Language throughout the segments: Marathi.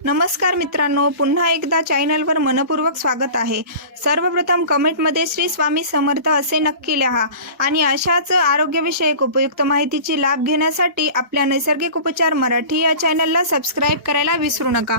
नमस्कार मित्रांनो, पुन्हा एकदा चॅनलवर मनपूर्वक स्वागत आहे। सर्वप्रथम कमेंटमध्ये श्री स्वामी समर्थ असे नक्की लिहा आणि अशाच आरोग्यविषयक उपयुक्त माहितीची लाभ घेण्यासाठी आपल्या नैसर्गिक उपचार मराठी या चॅनलला सबस्क्राइब करायला विसरू नका।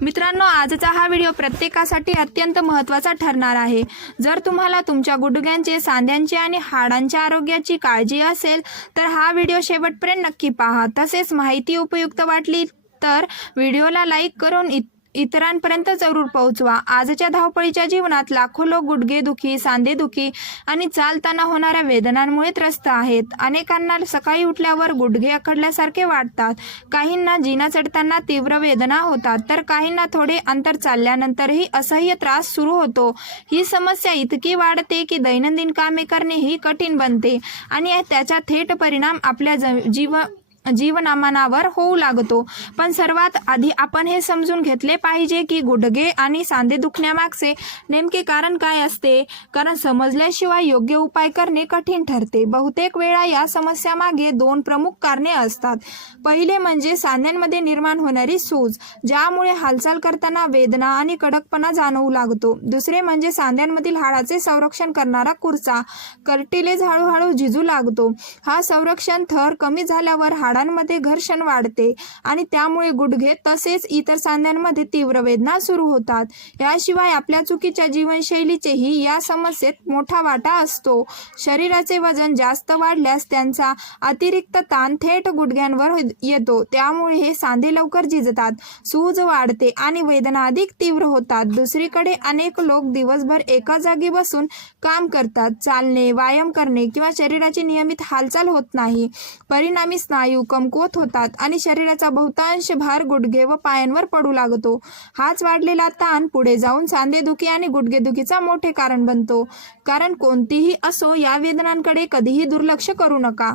मित्रांनो, आजचा हा व्हिडिओ प्रत्येकासाठी अत्यंत महत्त्वाचा ठरणार आहे। जर तुम्हाला तुमच्या गुडघ्यांचे, सांध्यांचे आणि हाडांच्या आरोग्याची काळजी असेल तर हा व्हिडिओ शेवटपर्यंत नक्की पहा। तसेच माहिती उपयुक्त वाटली तर व्हिडिओला लाईक करून इतरांपर्यंत जरूर पोहोचवा। आजच्या धावपळीच्या जीवनात लाखो लोक गुडघेदुखी, सांधेदुखी आणि चालताना होणाऱ्या वेदनांमुळे त्रस्त आहेत। अनेकांना सकाळी उठल्यावर गुडघे अखडल्यासारखे वाटतात, काहींना जिना चढताना तीव्र वेदना होतात, तर काहींना थोडे अंतर चालल्यानंतरही असह्य त्रास सुरू होतो। ही समस्या इतकी वाढते की दैनंदिन कामे करणेही कठीण बनते आणि त्याचा थेट परिणाम आपल्या जीवनमानावर होऊ लागतो। पण सर्वात आधी आपण हे समजून घेतले पाहिजे की गुडघे आणि सांधे दुखण्यामागचे नेमके कारण काय असते, कारण समजल्याशिवाय योग्य उपाय करणे कठीण ठरते। बहुतेक वेळा या समस्यामागे दोन प्रमुख कारणे असतात। पहिले म्हणजे सांध्यांमध्ये निर्माण होणारी सूज, ज्यामुळे हालचाल करताना वेदना आणि कडकपणा जाणवू लागतो। दुसरे म्हणजे सांध्यांमधील हाडाचे संरक्षण करणारा कुरचा, कार्टिलेज हळूहळू झिजू लागतो। हा संरक्षण थर कमी झाल्यावर हाडांमध्ये घर्षण वाढते आणि त्यामुळे गुडघे तसेच इतर सांध्यांमध्ये तीव्र वेदना सुरू होतात। याशिवाय आपल्या चुकीच्या जीवनशैलीचेही या समस्येत मोठा वाटा असतो। शरीराचे वजन जास्त वाढल्यास त्यांचा अतिरिक्त ताण थेट गुडघ्यांवर येतो, त्यामुळे हे सांधे लवकर झिजतात, सूज वाढते आणि वेदना अधिक तीव्र होतात। दुसरीकडे अनेक लोक दिवसभर एका जागी बसून काम करतात, चालणे, व्यायाम करणे किंवा शरीराची नियमित हालचाल होत नाही। परिणामी स्नायू कमकुवत होतात आणि शरीराचा बहुतांश भार गुडघे व पायांवर पडू लागतो। हाच वाढलेला ताण पुढे जाऊन सांधेदुखी आणि गुडघेदुखीचा मोठे कारण बनतो। कारण कोणतीही असो, या वेदनांकडे कधीही दुर्लक्ष करू नका।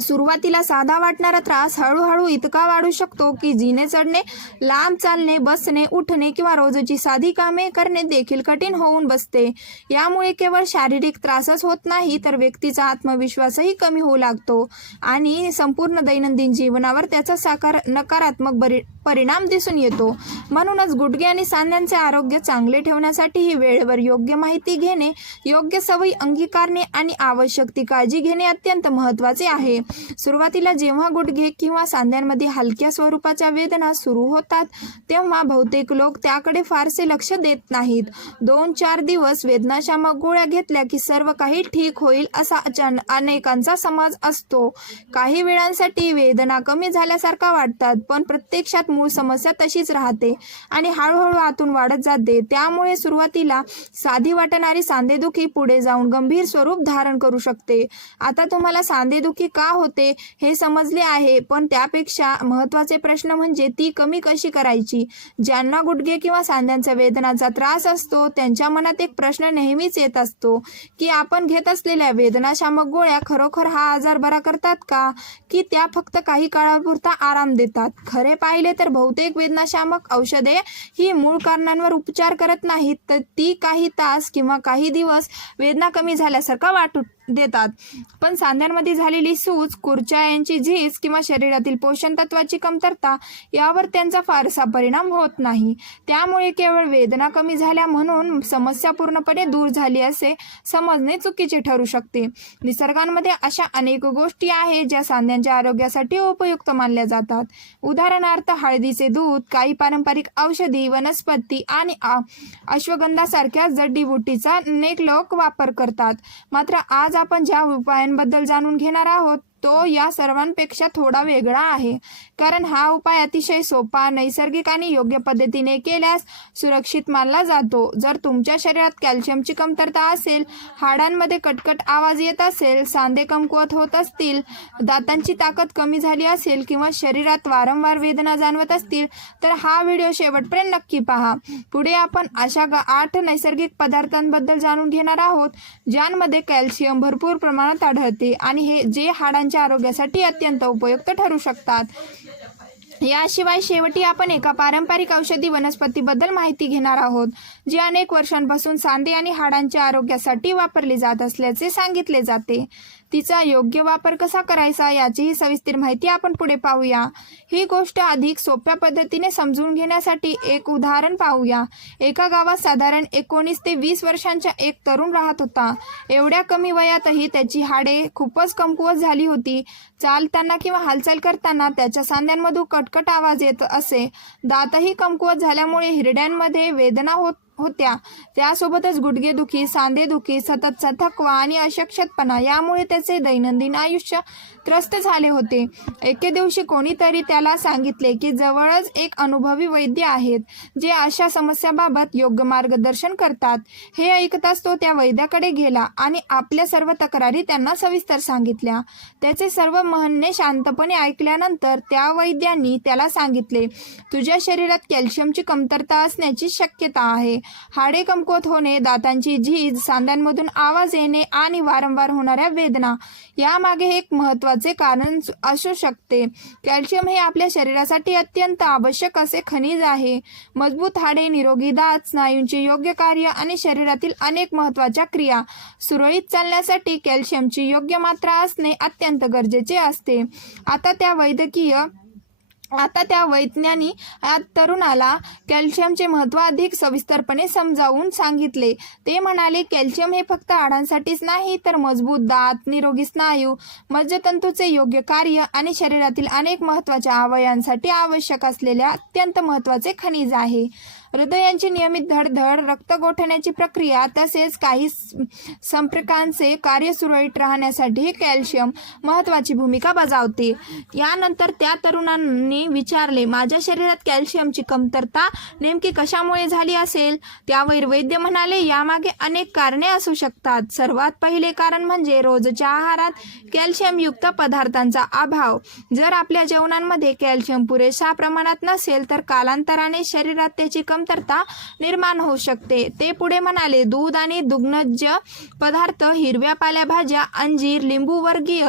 सुरुवातीला साधा वाटणारा त्रास हळूहळू इतका वाढू शकतो की जिने चढणे, लांब चालणे, बसणे, उठणे किंवा रोजची साधी कामे करणे देखील कठीण होऊन बसते। यामुळे केवळ शारीरिक त्रासच होत नाही तर व्यक्तीचा आत्मविश्वासही कमी होऊ लागतो आणि संपूर्ण दैनंदिन जीवनावर त्याचा नकारात्मक परिणाम दिसून येतो। म्हणूनच गुडघे आणि सांध्यांचे आरोग्य चांगले ठेवण्यासाठी वेळेवर योग्य माहिती घेणे, योग्य सवयी अंगीकारणे आणि आवश्यक ती काळजी घेणे अत्यंत महत्त्वाचे आहे। सुरुवातीला जेव्हा गुडघे किंवा सांध्यांमध्ये हलक्या स्वरूपाच्या वेदना सुरू होतात तेव्हा बहुतेक लोक त्याकडे फारसे लक्ष देत नाहीत। 2-4 दिवस वेदनाशामक गोळ्या घेतल्या की सर्व काही ठीक होईल असा अनेकांचा समज असतो। काही वेळांसाठी वेदना कमी झाल्यासारखा वाटतात, पण प्रत्यक्षात मूळ समस्या तशीच राहते आणि हळूहळू आतून वाढत जाते। त्यामुळे सुरुवातीला साधी वाटणारी सांधेदुखी पुढे जाऊन गंभीर स्वरूप धारण करू शकते। आता तुम्हाला सांधेदुखी का होते हे समजले आहे, पण त्यापेक्षा महत्त्वाचे प्रश्न म्हणजे ती कमी कशी करायची। ज्यांना गुडघे किंवा सांध्यांच्या वेदनांचा त्रास असतो त्यांच्या मनात एक प्रश्न नेहमीच येत असतो की आपण घेत असलेल्या वेदनाशामक गोळ्या खरोखर हा आजार बरा करतात का, की त्या फक्त काही काळापुरता आराम देतात। खरे पाहिले तर बहुतेक वेदनाशामक औषधे ही मूळ कारणांवर उपचार करत नाहीत, तर ती काही तास किंवा काही दिवस वेदना कमी झाल्यासारखा वाटू देतात। पण सांध्यांमध्ये झालेली सूज, कुरच्या यांची झीज किंवा शरीरातील पोषण तत्वाची कमतरता यावर त्यांचा फारसा परिणाम होत नाही। त्यामुळे केवळ वेदना कमी झाल्या म्हणून समस्या पूर्णपणे दूर झाली असे समजणे चुकीचे ठरू शकते। निसर्गामध्ये अशा अनेक गोष्टी आहेत ज्या सांध्यांच्या आरोग्यासाठी उपयुक्त मानल्या जातात। उदाहरणार्थ हळदीचे दूध, काही पारंपरिक औषधी वनस्पती आणि अश्वगंधासारख्या जडीबुटीचा अनेक लोक वापर करतात। मात्र आज आपण ज्या उपायांबद्दल जाणून घेणार आहोत तो या सर्वांपेक्षा थोडा वेगळा आहे, कारण हा उपाय अतिशय सोपा, नैसर्गिक आणि योग्य पद्धतीने केल्यास सुरक्षित मानला जातो। जर तुमच्या शरीरात कॅल्शियमची कमतरता असेल, हाडांमध्ये कटकट आवाज येत असेल, सांधे कमकुवत होत असतील, दातांची ताकद कमी झाली असेल किंवा शरीरात वारंवार वेदना जाणवत असतील तर हा व्हिडिओ शेवटपर्यंत नक्की पहा। पुढे आपण अशा 8 नैसर्गिक पदार्थांबद्दल जाणून घेणार आहोत ज्यांमध्ये कॅल्शियम भरपूर प्रमाणात आढळते आणि जे हाडांच्या आरोग्यासाठी अत्यंत उपयुक्त ठरू शकतात। याशिवाय शेवटी आपण एका पारंपरिक औषधी वनस्पतीबद्दल माहिती घेणार आहोत जी अनेक वर्षांपासून सांधे आणि हाडांच्या आरोग्यासाठी वापरली जात असल्याचे सांगितले जाते। तिचा योग्य वापर कसा करायचा याचीही सविस्तर माहिती आपण पुढे पाहूया. ही गोष्ट अधिक सोप्या पद्धतीने समजून घेण्यासाठी एक उदाहरण पाहूया. एका गावात साधारण 19 ते 20 वर्षांचा एक तरुण राहत होता. एवढ्या कमी वयातही त्याची हाडे खूपच कमकुवत झाली होती. चालताना किंवा हालचाल करताना त्याच्या सांध्यांमधून कटकट आवाज येत असे. दातही कमकुवत झाल्यामुळे हिरड्यांमध्ये वेदना होत्या. त्यासोबतच गुडघेदुखी, सांधेदुखी, सततचा थकवा आणि अशक्तपणा यामुळे त्याचे दैनंदिन आयुष्य त्रस्त झाले होते. एके दिवशी कोणीतरी त्याला सांगितले की जवळच एक अनुभवी वैद्य आहेत जे अशा समस्याबाबत योग्य मार्गदर्शन करतात. हे ऐकताच तो त्या वैद्याकडे गेला आणि आपल्या सर्व तक्रारी त्यांना सविस्तर सांगितल्या. त्याचे सर्व म्हणणे शांतपणे ऐकल्यानंतर त्या वैद्यांनी त्याला सांगितले, तुझ्या शरीरात कॅल्शियमची कमतरता असण्याची शक्यता आहे. हाडे कमकुवत होणे, दातांची झीज, सांध्यांमधून आवाज येणे आणि वारंवार होणाऱ्या वेदना यामागे एक महत्त्वाचे कारण असू शकते. कॅल्शियम हे आपल्या शरीरासाठी अत्यंत आवश्यक असे खनिज आहे. मजबूत हाडे, निरोगी दात, स्नायूंचे योग्य कार्य आणि शरीरातील अनेक महत्त्वाच्या क्रिया सुरळीत चालण्यासाठी कॅल्शियमची योग्य मात्रा असणे अत्यंत गरजेचे असते. आता त्या वैज्ञानी तरुणाला कॅल्शियमचे महत्त्व अधिक सविस्तरपणे समजावून सांगितले. ते म्हणाले, कॅल्शियम हे फक्त हाडांसाठीच नाही तर मजबूत दात, निरोगी स्नायू, मज्जतंतूचे योग्य कार्य आणि शरीरातील अनेक महत्त्वाच्या अवयवांसाठी आवश्यक असलेले अत्यंत महत्त्वाचे खनिज आहे. हृदयाची नियमित धडधड, रक्त गोठण्याची प्रक्रिया तसेच काही संप्रेरकांचे कार्य सुरळीत राहण्यासाठी कॅल्शियम महत्त्वाची भूमिका बजावते. यानंतर त्या तरुणांनी विचारले, माझ्या शरीरात कॅल्शियमची कमतरता नेमकी कशामुळे झाली असेल? त्यावर वैद्य म्हणाले, यामागे अनेक कारणे असू शकतात. सर्वात पहिले कारण म्हणजे रोजच्या आहारात कॅल्शियमयुक्त पदार्थांचा अभाव. जर आपल्या जेवणांमध्ये कॅल्शियम पुरेशा प्रमाणात नसेल तर कालांतराने शरीरात त्याची कमतरता निर्माण होऊ शकते. ते पुढे म्हणाले, दूध आणि दुग्धजन्य पदार्थ, हिरव्या पालेभाज्या, अंजीर, लिंबू वर्गीय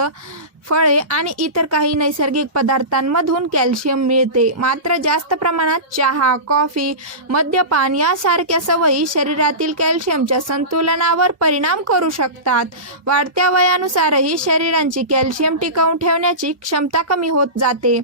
फळे आणि इतर काही नैसर्गिक पदार्थांमधून कॅल्शियम मिळते. मात्र जास्त प्रमाणात चहा, कॉफी, मद्यपान यासारख्या सवयी शरीरातील कॅल्शियमच्या संतुलनावर परिणाम करू शकतात. वाढत्या वयानुसारही शरीराची कॅल्शियम टिकवून ठेवण्याची क्षमता कमी होत जाते.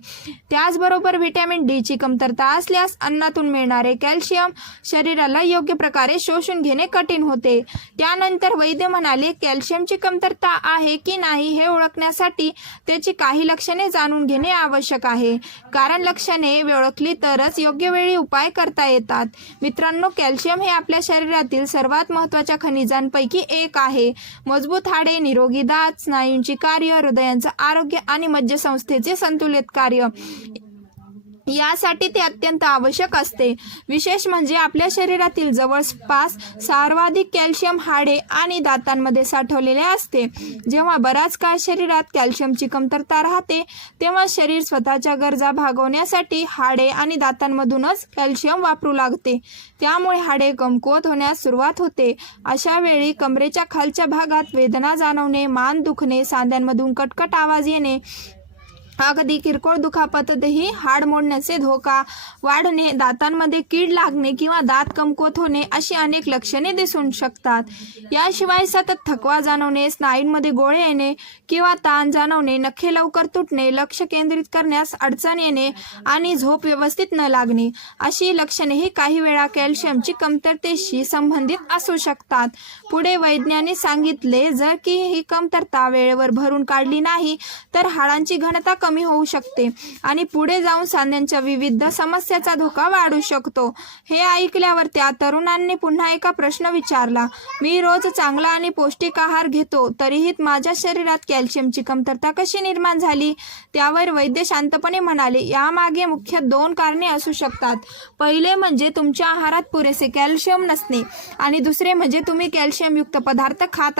त्याचबरोबर व्हिटॅमिन डी ची कमतरता असल्यास अन्नातून मिळणारे कॅल्शियम शरीराला योग्य प्रकारे शोषून घेणे कठीण होते. त्यानंतर वैद्य म्हणाले, कॅल्शियमची कमतरता आहे की नाही हे ओळखण्यासाठी त्याची काही लक्षणे जाणून घेणे आवश्यक आहे. कारण लक्षणे ओळखली तरच योग्य वेळी उपाय करता येतात. मित्रांनो, कॅल्शियम हे आपल्या शरीरातील सर्वात महत्त्वाच्या खनिजांपैकी एक आहे. मजबूत हाडे, निरोगी दात, स्नायूंची कार्य, हृदयाचं आरोग्य आणि मज्जसंस्थेचे संतुलित कार्य यासाठी ते अत्यंत आवश्यक असते. विशेष म्हणजे आपल्या शरीरातील जवळपास सर्वाधिक कॅल्शियम हाडे आणि दातांमध्ये साठवलेले असते. जेव्हा बराच काळ शरीरात कॅल्शियमची कमतरता राहते तेव्हा शरीर स्वतःच्या गरजा भागवण्यासाठी हाडे आणि दातांमधूनच कॅल्शियम वापरू लागते. त्यामुळे हाडे कमकुवत होण्यास सुरुवात होते. अशा वेळी कमरेच्या खालच्या भागात वेदना जाणवणे, मान दुखणे, सांध्यांमधून कटकट आवाज येणे, अगदी किरकोळ दुखापतही हाड मोडण्याचे धोका वाढणे, दातांमध्ये कीड लागणे किंवा दात कमकुवत होणे अशी अनेक लक्षणे दिसून शकतात. याशिवाय सतत थकवा जाणवणे, स्नायूंमध्ये गोळे येणे किंवा ताण जाणवणे, नखे लवकर तुटणे, लक्ष केंद्रित करण्यास अडचण येणे आणि झोप व्यवस्थित न लागणे अशी लक्षणेही काही वेळा कॅल्शियमची कमतरतेशी संबंधित असू शकतात. पुढे वैज्ञानिक सांगितले, जर की ही कमतरता वेळेवर भरून काढली नाही तर हाडांची घनता कमी होऊ शकते आणि पुढे जाऊन सांध्यांच्या विविध समस्याचा धोका वाढू शकतो. हे ऐकल्यावर त्या तरुणांनी पुन्हा एका प्रश्न विचारला, मी रोज चांगला आणि पौष्टिक आहार घेतो तरीही माझ्या शरीरात कॅल्शियमची कमतरता कशी निर्माण झाली? त्यावर वैद्य शांतपणे म्हणाले, यामागे मुख्य 2 कारणे असू शकतात. पहिले म्हणजे तुमच्या आहारात पुरेसे कॅल्शियम नसणे आणि दुसरे म्हणजे तुम्ही कॅल्शियमयुक्त पदार्थ खात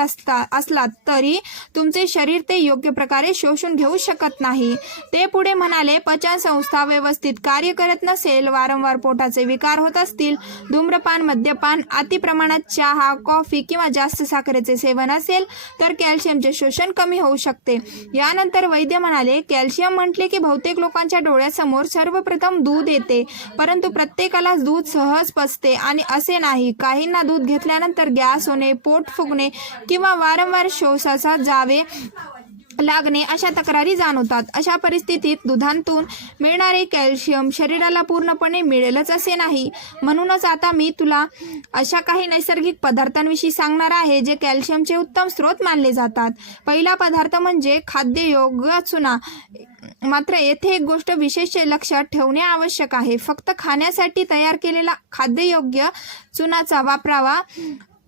असलात तरी तुमचे शरीर ते योग्य प्रकारे शोषून घेऊ शकत नाही. ते पुढे म्हणाले, पचन संस्था व्यवस्थित कार्य करत नसेल, वारंवार पोटाचे विकार होत असतील, धूम्रपान, मद्यपान, अति प्रमाणात चहा, कॉफी किंवा जास्त साखरेचे सेवन असेल तर कॅल्शियमचे शोषण कमी होऊ शकते. यानंतर वैद्य म्हणाले, कॅल्शियम म्हटले की बहुतेक लोकांच्या डोळ्यासमोर सर्वप्रथम दूध येते, परंतु प्रत्येकाला दूध सहज पचते आणि असे नाही. काहींना दूध घेतल्यानंतर गॅस होणे, पोट फुगणे किंवा वारंवार श्वासाचा जावे लागणे अशा तक्रारी जाणवतात. अशा परिस्थितीत दुधातून मिळणारे कॅल्शियम शरीराला पूर्णपणे मिळेलच असे नाही. म्हणूनच आता मी तुला अशा काही नैसर्गिक पदार्थांविषयी सांगणार आहे जे कॅल्शियमचे उत्तम स्रोत मानले जातात. पहिला पदार्थ म्हणजे खाद्ययोग्य चुना. मात्र येथे एक गोष्ट विशेष लक्षात ठेवणे आवश्यक आहे. फक्त खाण्यासाठी तयार केलेला खाद्ययोग्य चुनाचा वापरावा.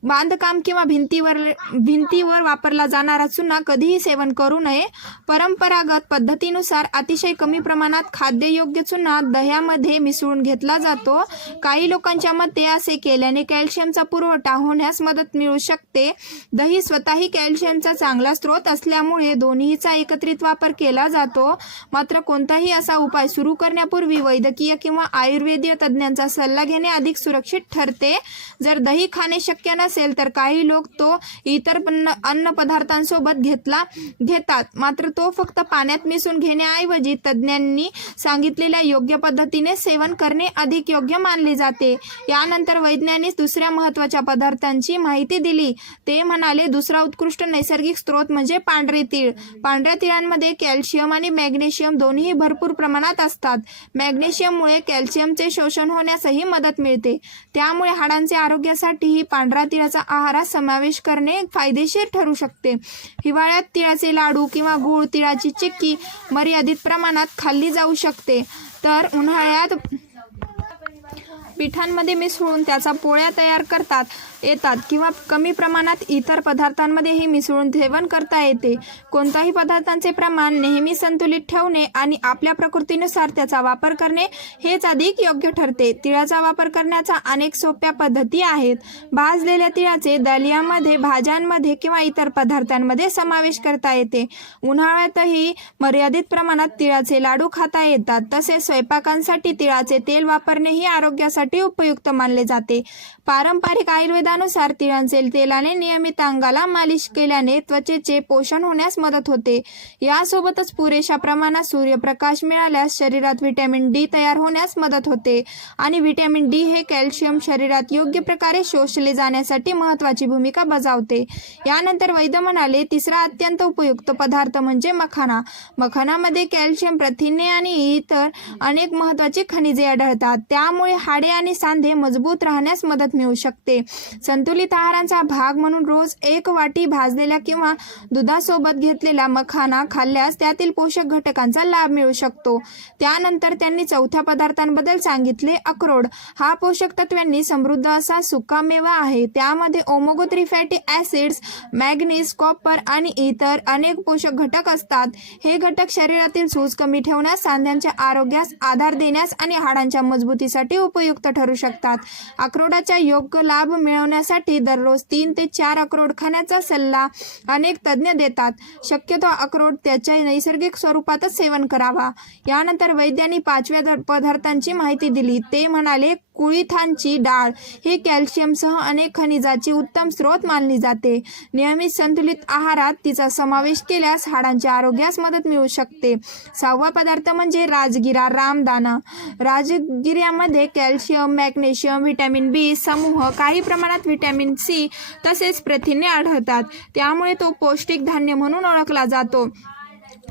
बांधकाम किंवा भिंतीवर वापरला जाणारा चुना कधीही सेवन करू नये. परंपरागत पद्धतीनुसार अतिशय कमी प्रमाणात खाद्ययोग्य चुना दह्यामध्ये मिसळून घेतला जातो. काही लोकांच्या मते असे केल्याने कॅल्शियमचा पुरवठा होण्यास मदत मिळू शकते. दही स्वतःही कॅल्शियमचा चांगला स्रोत असल्यामुळे दोन्हीचा एकत्रित वापर केला जातो. मात्र कोणताही असा उपाय सुरू करण्यापूर्वी वैद्यकीय किंवा आयुर्वेदीय तज्ज्ञांचा सल्ला घेणे अधिक सुरक्षित ठरते. जर दही खाणे शक्य नसेल तर काही लोक तो इतर अन्न पदार्थांसोबत घेतात. मात्र तो फक्त पाण्यात मिसळून घेण्याऐवजी तज्ज्ञांनी सांगितलेल्या योग्य पद्धतीने सेवन करणे अधिक योग्य मानले जाते. यानंतर वैज्ञानिक दुसऱ्या महत्त्वाच्या पदार्थांची माहिती दिली. ते म्हणाले, दुसरा उत्कृष्ट नैसर्गिक स्रोत म्हणजे पांढरे तीळ. पांढऱ्या तिळांमध्ये कॅल्शियम आणि मॅग्नेशियम दोन्ही भरपूर प्रमाणात असतात. मॅग्नेशियममुळे कॅल्शियमचे शोषण होण्यासही मदत मिळते. त्यामुळे हाडांच्या आरोग्यासाठीही पांढरा तिळाचा आहारात समावेश करणे फायदेशीर ठरू शकते. हिवाळ्यात तिळाचे लाडू किंवा गूळ तिळाची चिक्की मर्यादित प्रमाणात खाल्ली जाऊ शकते. तर उन्हाळ्यात पिठांमध्ये मिसळून त्याचा पोळ्या तयार करतात येतात किंवा कमी प्रमाणात इतर पदार्थांमध्येही मिसळून सेवन करता येते. कोणत्याही पदार्थांचे प्रमाण नेहमी संतुलित ठेवणे आणि आपल्या प्रकृतीनुसार त्याचा वापर करणे हेच अधिक योग्य ठरते. तिळाचा वापर करण्याच्या अनेक सोप्या पद्धती आहेत. भाजलेल्या तिळाचे दलियामध्ये, भाज्यांमध्ये किंवा इतर पदार्थांमध्ये समावेश करता येते. उन्हाळ्यातही मर्यादित प्रमाणात तिळाचे लाडू खाता येतात. तसेच स्वयंपाकांसाठी तिळाचे तेल वापरणेही आरोग्यासाठी उपयुक्त मानले जाते. पारंपरिक आयुर्वेदानुसार तिळाचे तेलाने नियमित अंगाला मालिश केल्याने त्वचेचे पोषण होण्यास मदत होते. यासोबतच पुरेशा प्रमाणात सूर्यप्रकाश मिळाल्यास शरीरात व्हिटॅमिन डी तयार होण्यास मदत होते आणि व्हिटॅमिन डी हे कॅल्शियम शरीरात योग्य प्रकारे शोषले जाण्यासाठी महत्त्वाची भूमिका बजावते. यानंतर वैद्य म्हणाले, तिसरा अत्यंत उपयुक्त पदार्थ म्हणजे मखाना. मखानामध्ये कॅल्शियम, प्रथिने आणि इतर अनेक महत्त्वाची खनिजे आढळतात. त्यामुळे हाडे आणि सांधे मजबूत राहण्यास मदत मिळू शकते. संतुलित आहाराचा भाग म्हणून रोज 1 वाटी भाजलेला किंवा दुधासोबत घेतलेला मखाना खाल्ल्यास त्यातील पोषक घटकांचा लाभ मिळू शकतो. त्यानंतर त्यांनी चौथ्या पदार्थांबद्दल सांगितले, अक्रोड. हा पोषक तत्वांनी समृद्ध असा सुकामेवा आहे. त्यामध्ये omega 3 fatty acids, manganese, copper आणि इतर अनेक पोषक घटक असतात. हे घटक शरीरातील सूज कमी ठेवण्यास, सांध्यांच्या आरोग्यास आधार देण्यास आणि हाडांच्या मजबूतीसाठी उपयुक्त ठरू शकतात. अक्रोडाचा योग्य लाभ मिळवण्यासाठी दररोज 3 ते 4 अक्रोड खाण्याचा सल्ला अनेक तज्ज्ञ देतात. शक्यतो अक्रोड त्याच्या नैसर्गिक स्वरूपातच सेवन करावा. यानंतर वैद्यांनी 5व्या पदार्थांची माहिती दिली. ते म्हणाले, कुळिथांची डाळ ही कॅल्शियमसह अनेक खनिजाची उत्तम स्रोत मानली जाते. नियमित संतुलित आहारात तिचा समावेश केल्यास हाडांच्या आरोग्यास मदत मिळू शकते. 6वा पदार्थ म्हणजे राजगिरा, रामदाना. राजगिऱ्यामध्ये कॅल्शियम, मॅग्नेशियम, व्हिटॅमिन बी समूह, काही प्रमाणात व्हिटॅमिन सी तसेच प्रथिने आढळतात. त्यामुळे तो पौष्टिक धान्य म्हणून ओळखला जातो.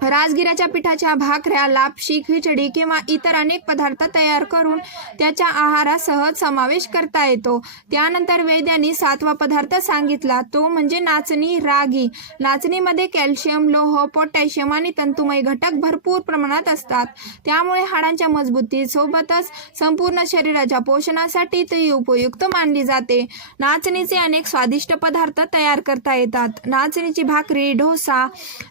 राजगिराच्या पिठाच्या भाकऱ्या, लापशी, खिचडी किंवा इतर अनेक पदार्थ तयार करून त्याच्या आहारात सहज समावेश करता येतो. त्यानंतर वैद्यांनी 7वा पदार्थ सांगितला, तो म्हणजे नाचणी, रागी. नाचणीमध्ये कॅल्शियम, लोह, पोटॅशियम आणि तंतुमय घटक भरपूर प्रमाणात असतात. त्यामुळे हाडांच्या मजबूतीसोबतच संपूर्ण शरीराच्या पोषणासाठी ती उपयुक्त मानली जाते. नाचणीचे अनेक स्वादिष्ट पदार्थ तयार करता येतात. नाचणीची भाकरी, डोसा,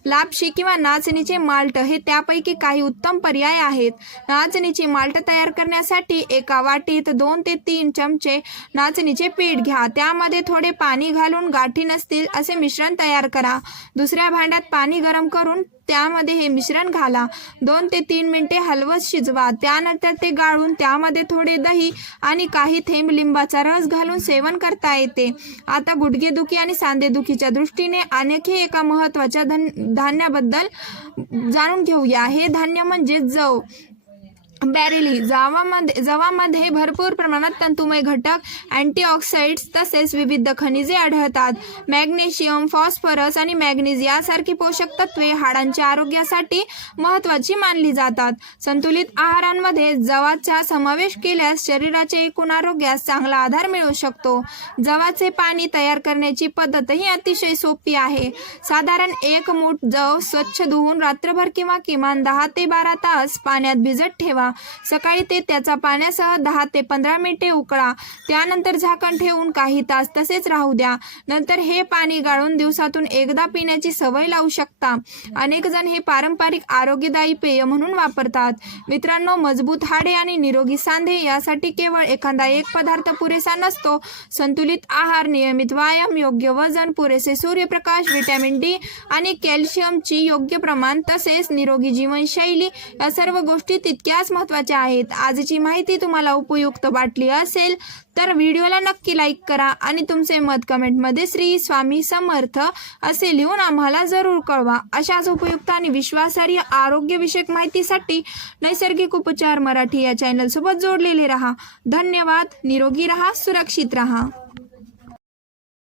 लापशी किंवा नाचणीचे माल्ट हे त्यापैकी काही उत्तम पर्याय आहेत. नाचणीचे माल्ट तयार करण्यासाठी एका वाटीत 2 ते 3 चमचे नाचणीचे पीठ घ्या. त्यामध्ये थोडे पाणी घालून गाठी नसतील असे मिश्रण तयार करा. दुसऱ्या भांड्यात पाणी गरम करून त्यामध्ये हे मिश्रण घाला. 2 ते 3 मिनिटे हलवत शिजवा. त्यानंतर ते गाळून त्यामध्ये थोडे दही आणि काही थेंब लिंबाचा रस घालून सेवन करता येते. आता गुडघेदुखी आणि सांधेदुखीच्या दृष्टीने आणखी एका महत्त्वाच्या धान्याबद्दल जाणून घेऊया. हे धान्य म्हणजे जव. बॅरिली जवामध्ये भरपूर प्रमाणात तंतुमय घटक, अँटीऑक्सिडंट्स तसेच विविध खनिजे आढळतात. मॅग्नेशियम, फॉस्फरस आणि मॅग्नीज यासारखी पोषक तत्वे हाडांच्या आरोग्यासाठी महत्त्वाची मानली जातात. संतुलित आहारांमध्ये जवाचा समावेश केल्यास शरीराच्या एकूण आरोग्यास चांगला आधार मिळू शकतो. जवाचे पाणी तयार करण्याची पद्धतही अतिशय सोपी आहे. साधारण 1 मूठ जव स्वच्छ धुवून रात्रभर किंवा किमान 10 ते 12 तास पाण्यात भिजत ठेवा. सकाळी ते त्याचा पाण्यासह 10 ते 15 मिनिटे उकळा. त्यानंतर झाकण ठेवून काही तास तसेच राहू द्या. नंतर हे पाणी गाळून दिवसातून एकदा पिण्याची सवय लावू शकता. अनेक जण हे पारंपरिक आरोग्यदायी पेय म्हणून वापरतात. मित्रांनो, मजबूत हाडे आणि निरोगी सांधे यासाठी केवळ एखादा एक पदार्थ पुरेसा नसतो. संतुलित आहार, नियमित व्यायाम, योग्य वजन, पुरेसे सूर्यप्रकाश, व्हिटॅमिन डी आणि कॅल्शियमची योग्य प्रमाण तसेच निरोगी जीवनशैली या सर्व गोष्टी तितक्याच महत्त्वाच्या आहेत. आजची माहिती तुम्हाला उपयुक्त वाटली असेल तर व्हिडिओला नक्की लाईक करा आणि तुमचे मत कमेंटमध्ये श्री स्वामी समर्थ असे लिहून आम्हाला जरूर कळवा. अशाच उपयुक्त आणि विश्वासार्ह आरोग्यविषयक माहितीसाठी नैसर्गिक उपचार मराठी या चॅनलसोबत जोडलेले रहा. धन्यवाद. निरोगी रहा, सुरक्षित रहा.